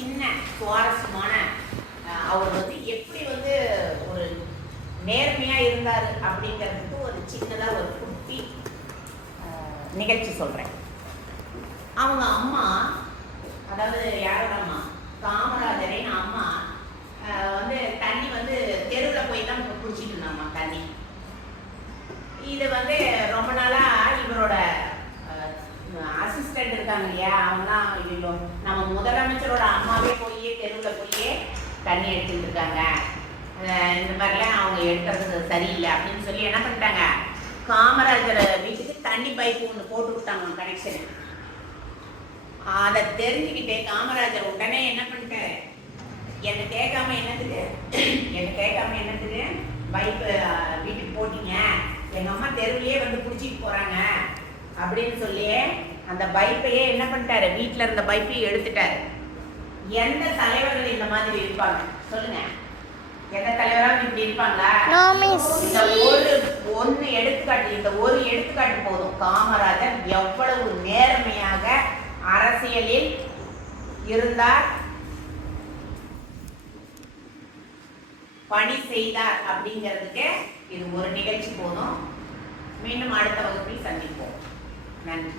சின்ன சுவாரஸ்யமான அவர் வந்து எப்படி வந்து ஒரு நேர்மையா இருந்தார் அப்படிங்கிறதுக்கு ஒரு சின்னதா ஒரு குட்டி அஹ், நிகழ்ச்சி சொல்றேன். அவங்க அம்மா அதாவது யாரோட அம்மா? காமராஜரின் அம்மா வந்து தண்ணி வந்து தெருவில் போய் தான் குடிச்சிட்டு இருந்தாம்மா தண்ணி. இது வந்து இருக்காங்க இல்லையா அவங்களாம் இவ்வளோ நம்ம முதலமைச்சரோட அம்மாவே போய் தெருவில் போய் தண்ணி எடுத்துட்டு இருக்காங்க. இந்த மாதிரிலாம் அவங்க எடுக்கிறது சரியில்லை அப்படின்னு சொல்லி என்ன பண்ணிட்டாங்க? காமராஜர் வீட்டுக்கு தண்ணி பைப்பு ஒன்று போட்டு விட்டாங்க கனெக்ஷன் அதை தெரிஞ்சுக்கிட்டே காமராஜர் உடனே என்ன பண்ணிட்டாரு? என்னை கேட்காம என்னதுக்கு என்னை கேட்காம என்னதுக்கு பைப்பு வீட்டுக்கு போட்டீங்க. எங்கள் அம்மா தெருவிலே வந்து பிடிச்சிட்டு போறாங்க அப்படின்னு சொல்லி அந்த பைப்பையே என்ன பண்ணிட்டாரு? வீட்டில் இருந்த பைப்பையும் எடுத்துட்டாரு. எந்த தலைவர்கள் இந்த மாதிரி இருப்பாங்க? சொல்லுங்க. எந்த தலைவராவது இப்படி இருப்பாங்களா. இந்த ஒரு ஒன்னு எடுத்துக்காட்டு இந்த ஒரு எடுத்துக்காட்டு போதும். காமராஜர் எவ்வளவு நேர்மையாக அரசியலில் இருந்தார் பணி செய்தார் அப்படிங்கிறதுக்கு இது ஒரு நிகழ்ச்சி போதும். மீண்டும் அடுத்த வகுப்பில் சந்திப்போம். நன்றி.